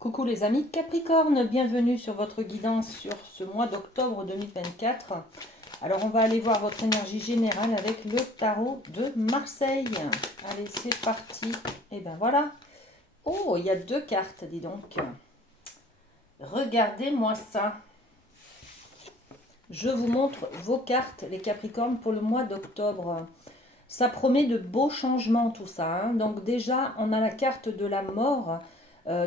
Coucou les amis Capricorne, bienvenue sur votre guidance sur ce mois d'octobre 2024. Alors on va aller voir votre énergie générale avec le tarot de Marseille. Allez, c'est parti. Et ben voilà. Oh, il y a deux cartes, dis donc. Regardez-moi ça. Je vous montre vos cartes, les Capricornes, pour le mois d'octobre. Ça promet de beaux changements tout ça, hein. Donc déjà, on a la carte de la mort.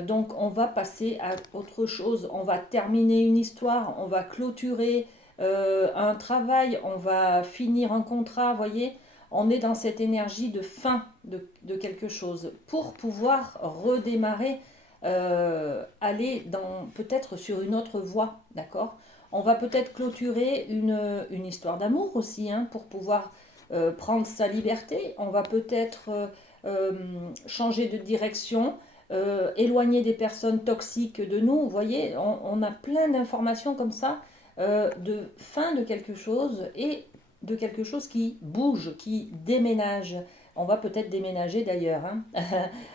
Donc on va passer à autre chose. On va terminer une histoire, on va clôturer un travail, on va finir un contrat, vous voyez. On est dans cette énergie de fin de quelque chose pour pouvoir redémarrer, aller dans peut-être sur une autre voie, d'accord. On va peut-être clôturer une histoire d'amour aussi, hein, pour pouvoir prendre sa liberté. On va peut-être changer de direction, éloigner des personnes toxiques de nous. Vous voyez, on a plein d'informations comme ça, de fin de quelque chose et de quelque chose qui bouge, qui déménage. On va peut-être déménager d'ailleurs, hein.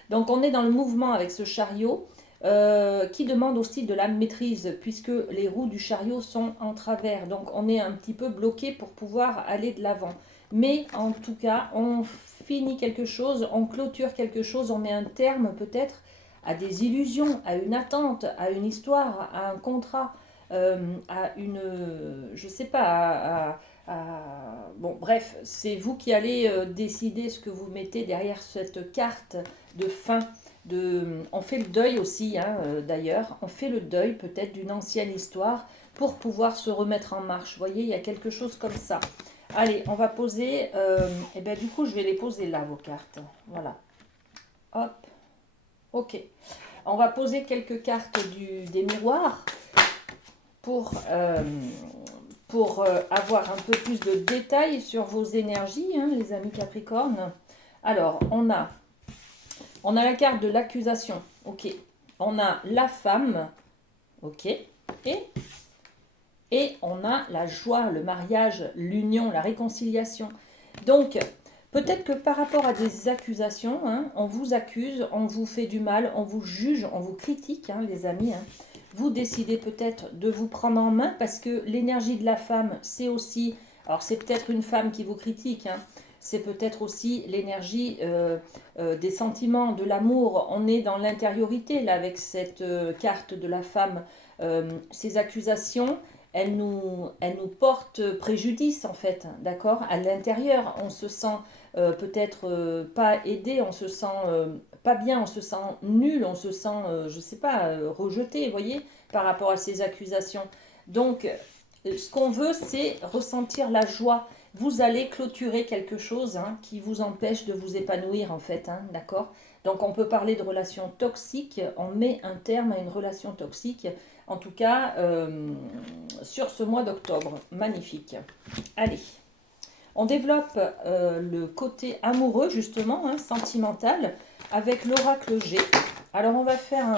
Donc on est dans le mouvement avec ce chariot, qui demande aussi de la maîtrise, puisque les roues du chariot sont en travers. Donc on est un petit peu bloqué pour pouvoir aller de l'avant. Mais en tout cas, on finit quelque chose, on clôture quelque chose, on met un terme peut-être à des illusions, à une attente, à une histoire, à un contrat, à une, je sais pas, bon, bref, c'est vous qui allez décider ce que vous mettez derrière cette carte de fin. On fait le deuil aussi, hein, d'ailleurs, on fait le deuil peut-être d'une ancienne histoire pour pouvoir se remettre en marche. Vous voyez, il y a quelque chose comme ça. Allez, on va poser, et bien du coup je vais les poser là, vos cartes. Voilà, hop, ok. On va poser quelques cartes des miroirs pour, avoir un peu plus de détails sur vos énergies, hein, les amis Capricorne. Alors, on a la carte de l'accusation, ok. On a la femme, ok. Et on a la joie, le mariage, l'union, la réconciliation. Donc, peut-être que par rapport à des accusations, hein, on vous accuse, on vous fait du mal, on vous juge, on vous critique, hein, les amis, hein. Vous décidez peut-être de vous prendre en main parce que l'énergie de la femme, c'est aussi, alors c'est peut-être une femme qui vous critique, hein, c'est peut-être aussi l'énergie des sentiments, de l'amour. On est dans l'intériorité là avec cette carte de la femme. Ces accusations, elles nous portent préjudice en fait, d'accord. À l'intérieur, on se sent peut-être pas aidé, on se sent pas bien, on se sent nul, on se sent, je sais pas, rejeté, vous voyez, par rapport à ces accusations. Donc, ce qu'on veut, c'est ressentir la joie. Vous allez clôturer quelque chose, hein, qui vous empêche de vous épanouir en fait, hein, d'accord. Donc on peut parler de relations toxiques, on met un terme à une relation toxique, en tout cas sur ce mois d'octobre. Magnifique. Allez, on développe le côté amoureux justement, hein, sentimental, avec l'oracle G. Alors on va faire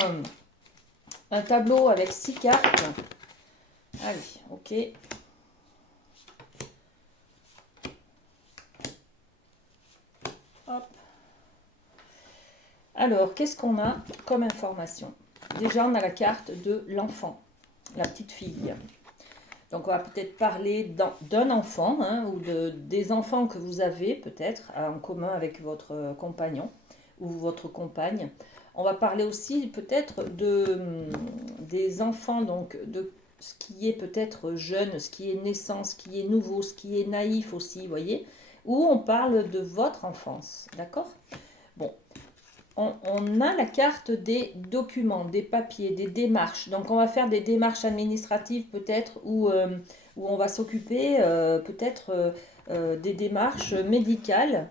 un tableau avec 6 cartes. Allez, ok. Hop. Alors, qu'est-ce qu'on a comme information? Déjà, on a la carte de l'enfant, la petite fille. Donc, on va peut-être parler d'un enfant, hein, ou des enfants que vous avez peut-être en commun avec votre compagnon ou votre compagne. On va parler aussi peut-être des enfants, donc de ce qui est peut-être jeune, ce qui est naissant, ce qui est nouveau, ce qui est naïf aussi, vous voyez, où on parle de votre enfance, d'accord? Bon, on a la carte des documents, des papiers, des démarches. Donc on va faire des démarches administratives peut-être, où on va s'occuper peut-être des démarches médicales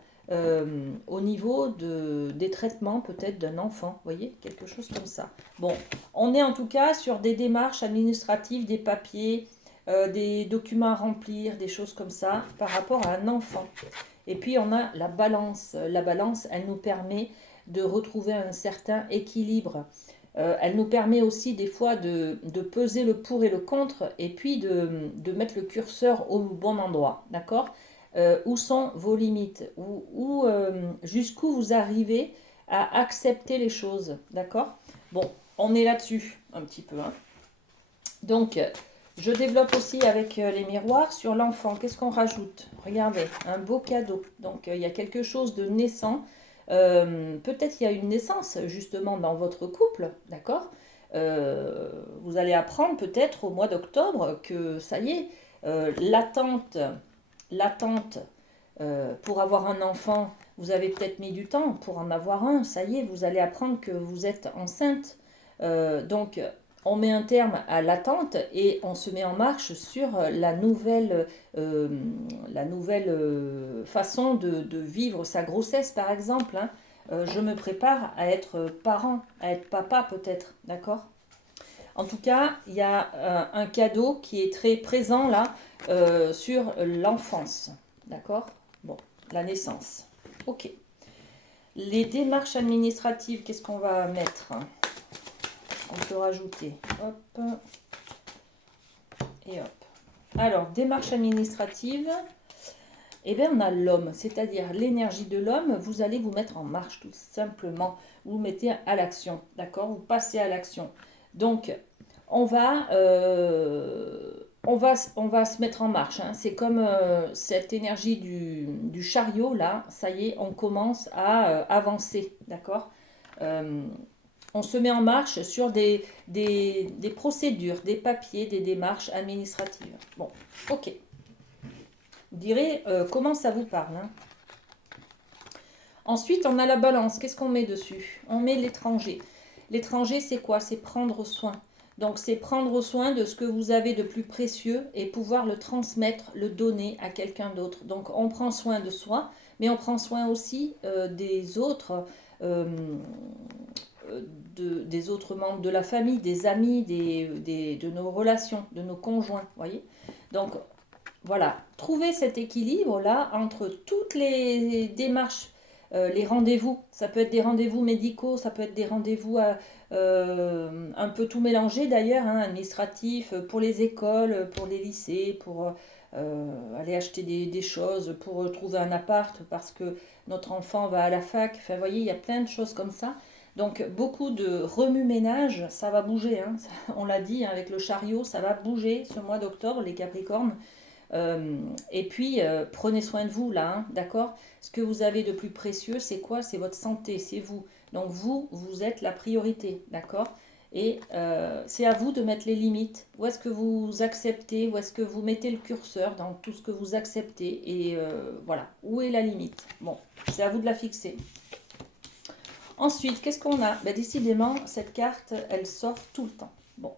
au niveau des traitements peut-être d'un enfant. Vous voyez, quelque chose comme ça. Bon, on est en tout cas sur des démarches administratives, des papiers, des documents à remplir, des choses comme ça par rapport à un enfant. Et puis on a la balance. La balance, elle nous permet de retrouver un certain équilibre. Elle nous permet aussi des fois de peser le pour et le contre et puis de mettre le curseur au bon endroit, d'accord. Où sont vos limites, jusqu'où vous arrivez à accepter les choses, d'accord. Bon, on est là-dessus un petit peu. Hein. Donc, je développe aussi avec les miroirs sur l'enfant. Qu'est-ce qu'on rajoute? Regardez, un beau cadeau. Donc, il y a quelque chose de naissant. Peut-être il y a une naissance justement dans votre couple, d'accord? Vous allez apprendre peut-être au mois d'octobre que ça y est, l'attente pour avoir un enfant, vous avez peut-être mis du temps pour en avoir un. Ça y est, vous allez apprendre que vous êtes enceinte. Donc, on met un terme à l'attente et on se met en marche sur euh, la nouvelle façon de vivre sa grossesse, par exemple. Hein. Je me prépare à être parent, à être papa peut-être, d'accord? En tout cas, il y a un cadeau qui est très présent là sur l'enfance, d'accord? Bon, la naissance. Ok. Les démarches administratives, qu'est-ce qu'on va mettre? On peut rajouter. Hop. Et hop. Alors, démarche administrative. Eh bien, on a l'homme, c'est-à-dire l'énergie de l'homme. Vous allez vous mettre en marche, tout simplement. Vous vous mettez à l'action, d'accord? Vous passez à l'action. Donc, on va, on va se mettre en marche. Hein. C'est comme cette énergie du chariot, là. Ça y est, on commence à avancer, d'accord? On se met en marche sur des procédures, des papiers, des démarches administratives. Bon, ok. Vous direz comment ça vous parle. Hein. Ensuite, on a la balance. Qu'est-ce qu'on met dessus? On met l'étranger. L'étranger, c'est quoi? C'est prendre soin. Donc, c'est prendre soin de ce que vous avez de plus précieux et pouvoir le transmettre, le donner à quelqu'un d'autre. Donc, on prend soin de soi, mais on prend soin aussi des autres, euh, des autres membres de la famille, des amis, de nos relations, de nos conjoints. Voyez. Donc, voilà, trouver cet équilibre-là entre toutes les démarches, les rendez-vous. Ça peut être des rendez-vous médicaux, ça peut être des rendez-vous un peu tout mélangé d'ailleurs, hein, administratifs, pour les écoles, pour les lycées, pour aller acheter des choses, pour trouver un appart parce que notre enfant va à la fac. Enfin, vous voyez, il y a plein de choses comme ça. Donc, beaucoup de remue-ménage, ça va bouger. Hein. On l'a dit, hein, avec le chariot, ça va bouger ce mois d'octobre, les Capricornes. Et puis, prenez soin de vous là, hein, d'accord? Ce que vous avez de plus précieux, c'est quoi? C'est votre santé, c'est vous. Donc vous, vous êtes la priorité, d'accord? Et c'est à vous de mettre les limites. Où est-ce que vous acceptez? Où est-ce que vous mettez le curseur dans tout ce que vous acceptez? Et voilà, où est la limite? Bon, c'est à vous de la fixer. Ensuite, qu'est-ce qu'on a? Ben, décidément, cette carte, elle sort tout le temps. Bon,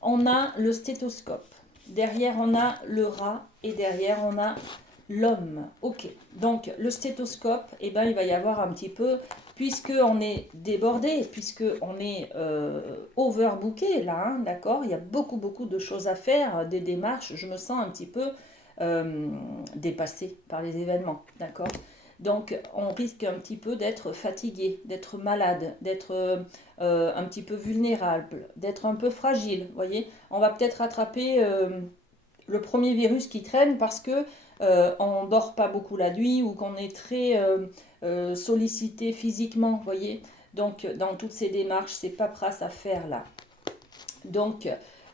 on a le stéthoscope. Derrière, on a le rat et derrière, on a l'homme. Ok, donc le stéthoscope, eh ben, il va y avoir un petit peu, puisqu'on est débordé, puisqu'on est overbooké là, hein, d'accord? Il y a beaucoup, beaucoup de choses à faire, des démarches. Je me sens un petit peu dépassée par les événements, d'accord? Donc, on risque un petit peu d'être fatigué, d'être malade, d'être un petit peu vulnérable, d'être un peu fragile. Vous voyez, on va peut-être attraper le premier virus qui traîne parce que on dort pas beaucoup la nuit ou qu'on est très sollicité physiquement. Vous voyez, donc dans toutes ces démarches, c'est paperasse à faire là. Donc,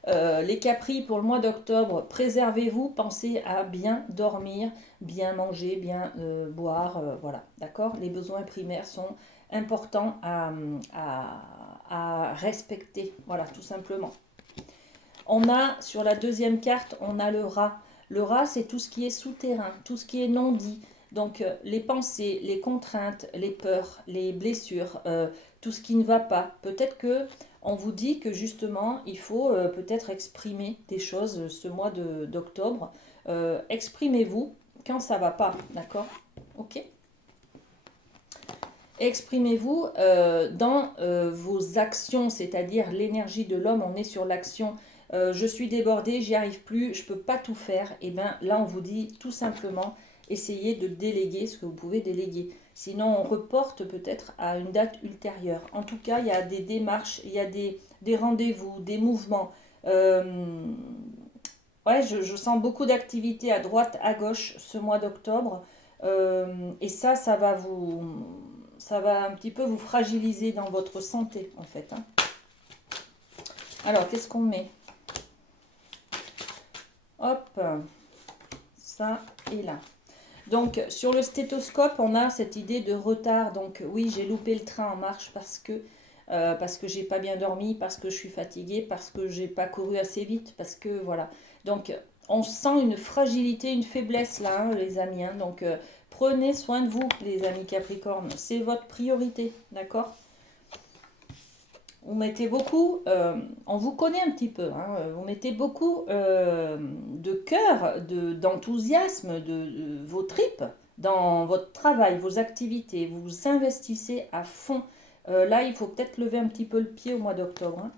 les capris pour le mois d'octobre, préservez-vous, pensez à bien dormir, bien manger, bien boire, voilà, d'accord? Les besoins primaires sont importants à respecter, voilà, tout simplement. On a, sur la deuxième carte, on a le rat. Le rat, c'est tout ce qui est souterrain, tout ce qui est non dit. Donc, les pensées, les contraintes, les peurs, les blessures, tout ce qui ne va pas. Peut-être que on vous dit que justement, il faut peut-être exprimer des choses ce mois d'octobre. Exprimez-vous quand ça va pas, d'accord? Ok. Exprimez-vous dans vos actions, c'est-à-dire l'énergie de l'homme, on est sur l'action. Je suis débordée, j'y arrive plus, je ne peux pas tout faire. Et bien là, on vous dit tout simplement, essayez de déléguer ce que vous pouvez déléguer. Sinon, on reporte peut-être à une date ultérieure. En tout cas, il y a des démarches, il y a des rendez-vous, des mouvements. Ouais, je sens beaucoup d'activités à droite, à gauche ce mois d'octobre. Et ça va un petit peu vous fragiliser dans votre santé, en fait. Hein. Alors, qu'est-ce qu'on met? Hop, ça et là. Donc, sur le stéthoscope, on a cette idée de retard. Donc, oui, j'ai loupé le train en marche parce que j'ai pas bien dormi, parce que je suis fatiguée, parce que j'ai pas couru assez vite, parce que voilà. Donc, on sent une fragilité, une faiblesse là, hein, les amis. Hein. Donc, prenez soin de vous, les amis Capricorne. C'est votre priorité, d'accord? Vous mettez beaucoup, on vous connaît un petit peu, hein, vous mettez beaucoup de cœur, d'enthousiasme, de vos tripes dans votre travail, vos activités. Vous vous investissez à fond. Là, il faut peut-être lever un petit peu le pied au mois d'octobre. Hein.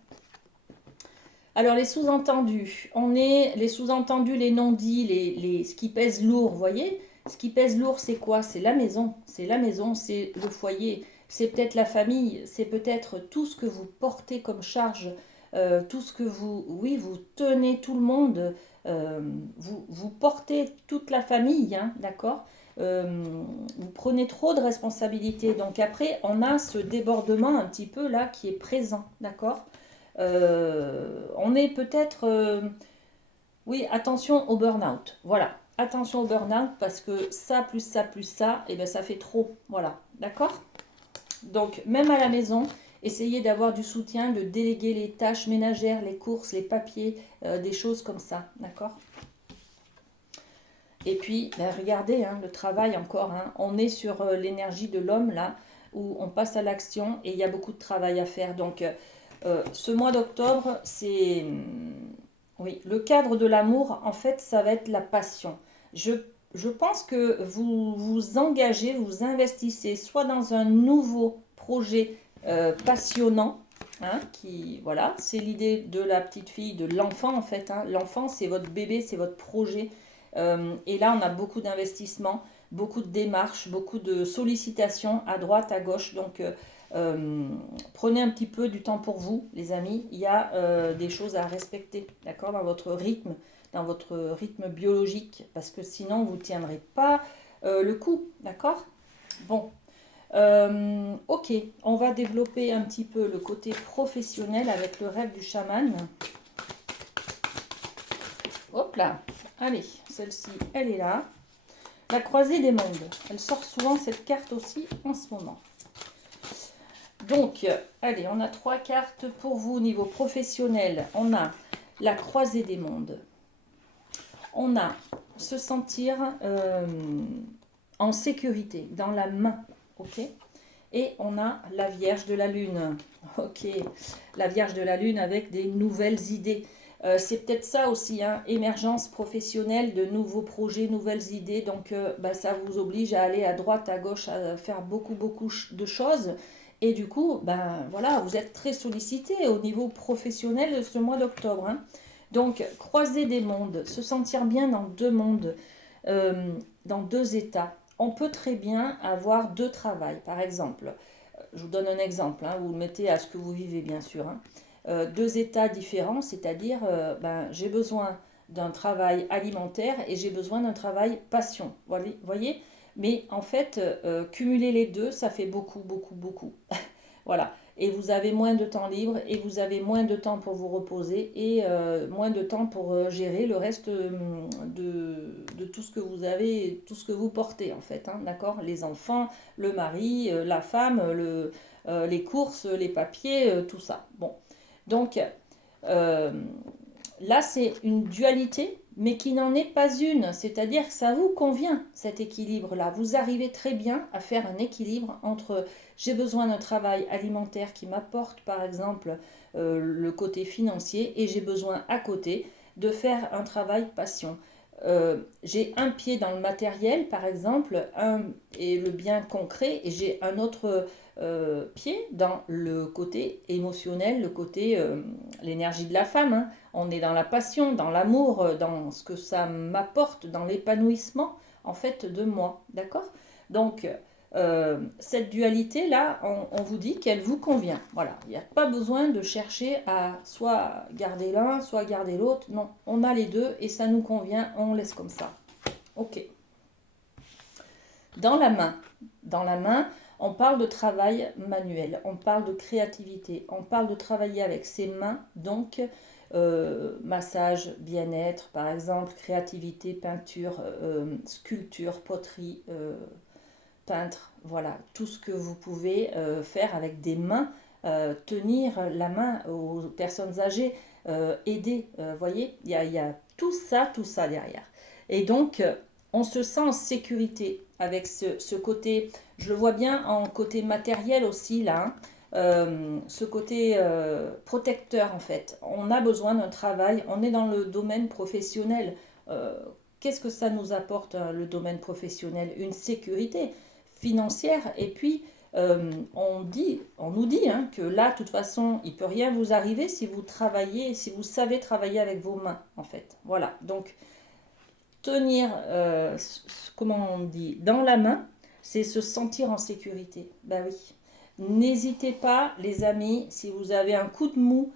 Alors, les sous-entendus. Les sous-entendus, les non-dits, ce qui pèse lourd, vous voyez? Ce qui pèse lourd, c'est quoi? C'est la maison. C'est la maison, c'est le foyer. C'est peut-être la famille. C'est peut-être tout ce que vous portez comme charge. Tout ce que vous... Oui, vous tenez tout le monde. Vous portez toute la famille, hein, d'accord? Vous prenez trop de responsabilités. Donc après, on a ce débordement un petit peu là qui est présent, d'accord? On est peut-être... oui, attention au burn-out. Voilà. Attention au burn-out parce que ça, plus ça, plus ça, et ben ça fait trop. Voilà. D'accord? Donc, même à la maison, essayez d'avoir du soutien, de déléguer les tâches ménagères, les courses, les papiers, des choses comme ça. D'accord? Et puis, ben, regardez, hein, le travail encore. Hein, on est sur l'énergie de l'homme, là, où on passe à l'action et il y a beaucoup de travail à faire. Donc, ce mois d'octobre, c'est... Oui, le cadre de l'amour, en fait, ça va être la passion. Je, je pense que vous vous engagez, vous investissez soit dans un nouveau projet passionnant, hein, qui, voilà, c'est l'idée de la petite fille, de l'enfant en fait. Hein. L'enfant, c'est votre bébé, c'est votre projet. Et là, on a beaucoup d'investissements, beaucoup de démarches, beaucoup de sollicitations à droite, à gauche. Donc, prenez un petit peu du temps pour vous, les amis. Il y a des choses à respecter, d'accord, dans votre rythme biologique, parce que sinon, vous ne tiendrez pas le coup, d'accord? Bon, ok, on va développer un petit peu le côté professionnel avec le rêve du chaman. Hop là, allez, celle-ci, elle est là. La croisée des mondes. Elle sort souvent cette carte aussi en ce moment. Donc, allez, on a 3 cartes pour vous au niveau professionnel. On a la croisée des mondes. On a se sentir en sécurité, dans la main. Ok. Et on a la Vierge de la Lune. Ok. La Vierge de la Lune avec des nouvelles idées. C'est peut-être ça aussi, hein, émergence professionnelle, de nouveaux projets, nouvelles idées. Donc, bah, ça vous oblige à aller à droite, à gauche, à faire beaucoup, beaucoup de choses. Et du coup, ben voilà, vous êtes très sollicité au niveau professionnel ce mois d'octobre. Hein. Donc, croiser des mondes, se sentir bien dans deux mondes, dans deux états. On peut très bien avoir deux travails, par exemple. Je vous donne un exemple, hein, vous le mettez à ce que vous vivez, bien sûr. Hein. Deux états différents, c'est-à-dire, ben, j'ai besoin d'un travail alimentaire et j'ai besoin d'un travail passion. Voyez. Mais en fait, cumuler les deux, ça fait beaucoup, beaucoup, beaucoup. Voilà. Et vous avez moins de temps libre et vous avez moins de temps pour vous reposer et moins de temps pour gérer le reste de tout ce que vous avez, tout ce que vous portez en fait. Hein, d'accord? Les enfants, le mari, la femme, les courses, les papiers, tout ça. Bon. Donc, euh, là, c'est une dualité, mais qui n'en est pas une. C'est-à-dire que ça vous convient, cet équilibre-là. Vous arrivez très bien à faire un équilibre entre j'ai besoin d'un travail alimentaire qui m'apporte, par exemple, le côté financier, et j'ai besoin à côté de faire un travail passion. J'ai un pied dans le matériel, par exemple, et le bien concret, et j'ai un autre pied dans le côté émotionnel, le côté l'énergie de la femme. Hein. On est dans la passion, dans l'amour, dans ce que ça m'apporte, dans l'épanouissement en fait de moi. D'accord? Donc, cette dualité-là, on vous dit qu'elle vous convient. Voilà, il n'y a pas besoin de chercher à soit garder l'un, soit garder l'autre. Non, on a les deux et ça nous convient, on laisse comme ça. Ok. Dans la main, On parle de travail manuel, on parle de créativité, on parle de travailler avec ses mains, donc massage, bien-être par exemple, créativité, peinture, sculpture, poterie, peintre, voilà, tout ce que vous pouvez faire avec des mains, tenir la main aux personnes âgées, aider, voyez, il y a tout ça derrière. Et donc, on se sent en sécurité avec ce côté, je le vois bien en côté matériel aussi là, hein, ce côté protecteur en fait. On a besoin d'un travail, on est dans le domaine professionnel. Euh, Qu'est-ce que ça nous apporte le domaine professionnel? Une sécurité financière et puis on nous dit hein, que là, de toute façon, il ne peut rien vous arriver si vous travaillez, si vous savez travailler avec vos mains, en fait. Voilà, donc tenir, comment on dit, dans la main, c'est se sentir en sécurité. Ben oui. N'hésitez pas, les amis, si vous avez un coup de mou,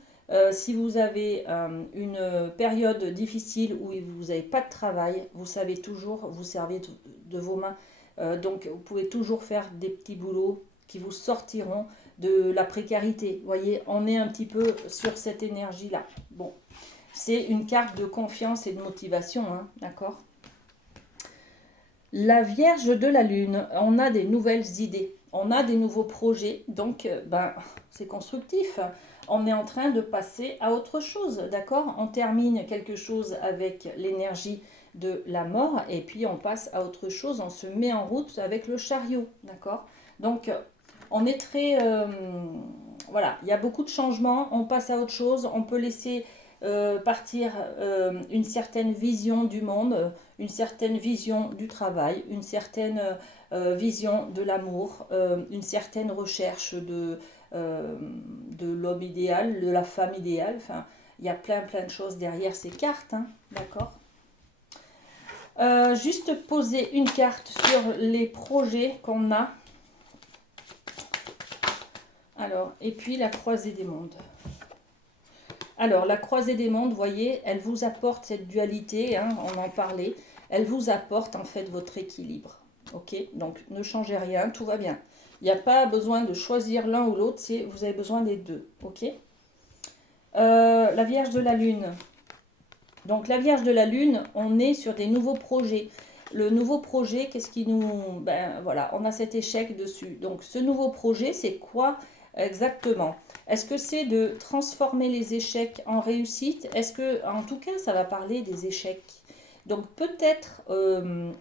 si vous avez une période difficile où vous n'avez pas de travail, vous savez toujours vous servir de vos mains. Donc, vous pouvez toujours faire des petits boulots qui vous sortiront de la précarité. Vous voyez, on est un petit peu sur cette énergie-là. Bon, c'est une carte de confiance et de motivation, hein, d'accord? La Vierge de la Lune, on a des nouvelles idées, on a des nouveaux projets, donc ben, c'est constructif. On est en train de passer à autre chose, d'accord? On termine quelque chose avec l'énergie de la mort et puis on passe à autre chose, on se met en route avec le chariot, d'accord? Donc on est très... voilà, il y a beaucoup de changements, on passe à autre chose, on peut laisser partir une certaine vision du monde, une certaine vision du travail, une certaine vision de l'amour, une certaine recherche de l'homme idéal, de la femme idéale. Enfin, il y a plein de choses derrière ces cartes, hein, d'accord? Juste poser une carte sur les projets qu'on a. Alors, et puis la croisée des mondes. Alors, la croisée des mondes, vous voyez, elle vous apporte cette dualité, hein, on en parlait, elle vous apporte en fait votre équilibre. Ok, donc ne changez rien, tout va bien. Il n'y a pas besoin de choisir l'un ou l'autre, vous avez besoin des deux. Ok. La Vierge de la Lune. Donc, la Vierge de la Lune, on est sur des nouveaux projets. Le nouveau projet, qu'est-ce qui nous... Ben voilà, on a cet échec dessus. Donc, ce nouveau projet, c'est quoi exactement? Est-ce que c'est de transformer les échecs en réussite? Est-ce que, en tout cas, ça va parler des échecs. Donc, peut-être,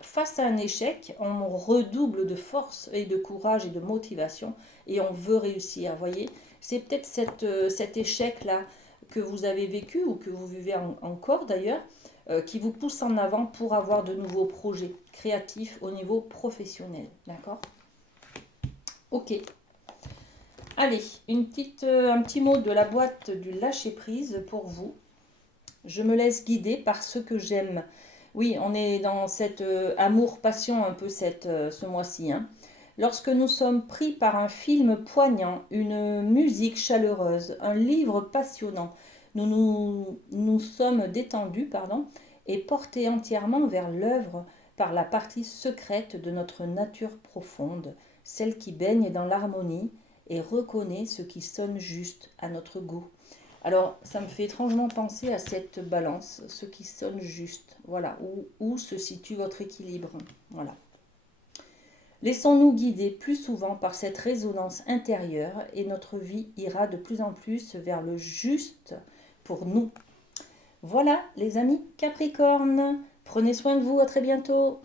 face à un échec, on redouble de force et de courage et de motivation et on veut réussir, vous voyez? C'est peut-être cet échec-là que vous avez vécu ou que vous vivez encore d'ailleurs, qui vous pousse en avant pour avoir de nouveaux projets créatifs au niveau professionnel. D'accord? Ok. Allez, un petit mot de la boîte du lâcher-prise pour vous. Je me laisse guider par ce que j'aime. Oui, on est dans cette amour-passion un peu ce mois-ci. Hein. Lorsque nous sommes pris par un film poignant, une musique chaleureuse, un livre passionnant, nous sommes détendus et portés entièrement vers l'œuvre par la partie secrète de notre nature profonde, celle qui baigne dans l'harmonie et reconnaît ce qui sonne juste à notre goût. Alors, ça me fait étrangement penser à cette balance, ce qui sonne juste. Voilà, où se situe votre équilibre. Voilà. Laissons-nous guider plus souvent par cette résonance intérieure et notre vie ira de plus en plus vers le juste pour nous. Voilà, les amis Capricorne, prenez soin de vous, à très bientôt.